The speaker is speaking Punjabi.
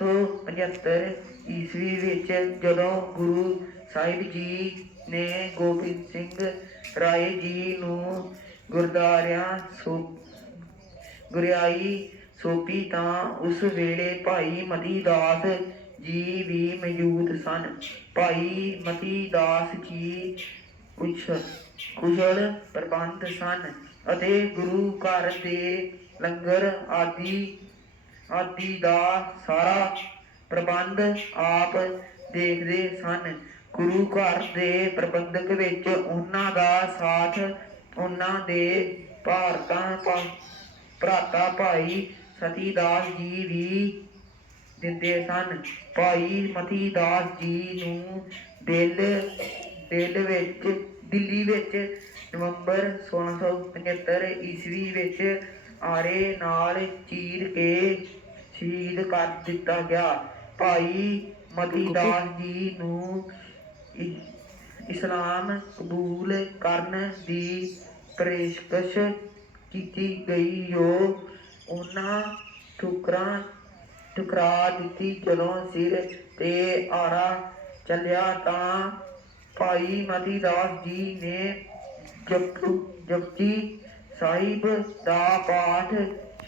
1975 ਈਸਵੀ ਵਿੱਚ ਜਦੋਂ ਗੁਰੂ ਸਾਹਿਬ ਜੀ ਨੇ ਗੋਬਿੰਦ ਸਿੰਘ ਰਾਏ ਜੀ ਨੂੰ ਗੁਰਦਾਰਿਆਂ ਸੋ, ਗੁਰਿਆਈ ਸੋਪੀ ਤਾਂ ਉਸ ਵੇਲੇ ਭਾਈ ਮਤੀ ਦਾਸ ਜੀ ਵੀ ਮੌਜੂਦ ਸਨ। ਭਾਈ ਮਤੀ ਦਾਸ ਜੀ ਕੁਛ ਕੁਸ਼ਲ ਪ੍ਰਬੰਧ ਸਨ ਅਤੇ ਗੁਰੂ ਘਰ ਦੇ ਲੰਗਰ ਆਦਿ ਆਦਿ ਦਾ ਸਾਰਾ ਪ੍ਰਬੰਧ ਆਪ ਦੇਖਦੇ ਸਨ। ਗੁਰੂ ਘਰ ਦੇ ਪ੍ਰਬੰਧਕ ਵਿੱਚ ਉਹਨਾਂ ਦਾ ਸਾਥ ਉਹਨਾਂ ਦੇ ਭਾਰਤਾਂ ਭਰਾਤਾ ਭਾਈ ਸਤੀਦਾਸ ਜੀ ਵੀ ਦਿੰਦੇ ਸਨ। ਭਾਈ ਮਤੀ ਦਾਸ ਜੀ ਨੂੰ ਦਿਲ ਦਿਲ ਵਿੱਚ, ਦਿੱਲੀ ਵਿੱਚ ਨਵੰਬਰ 1675 ਈਸਵੀ ਵਿੱਚ ਆਰੇ ਨਾਲ ਚੀਰ ਕੇ ਸ਼ਹੀਦ ਕਰ ਦਿੱਤਾ ਗਿਆ। ਭਾਈ ਮਤੀ ਦਾਸ ਜੀ ਨੂੰ ਇਸਲਾਮ ਕਬੂਲ ਕਰਨ ਦੀ ਪੇਸ਼ਕਸ਼ ਕੀਤੀ ਗਈ। ਜੋ ਉਹਨਾਂ ਠੁਕਰਾਂ ਠੁਕਰਾ ਦਿੱਤੀ। ਜਦੋਂ ਸਿਰ ਤੇ ਆਰਾ ਚੱਲਿਆ ਤਾਂ ਭਾਈ ਮਤੀ ਦਾਸ ਜੀ ਨੇ ਜਪੂ ਜਪਜੀ ਸਾਹਿਬ ਦਾ ਪਾਠ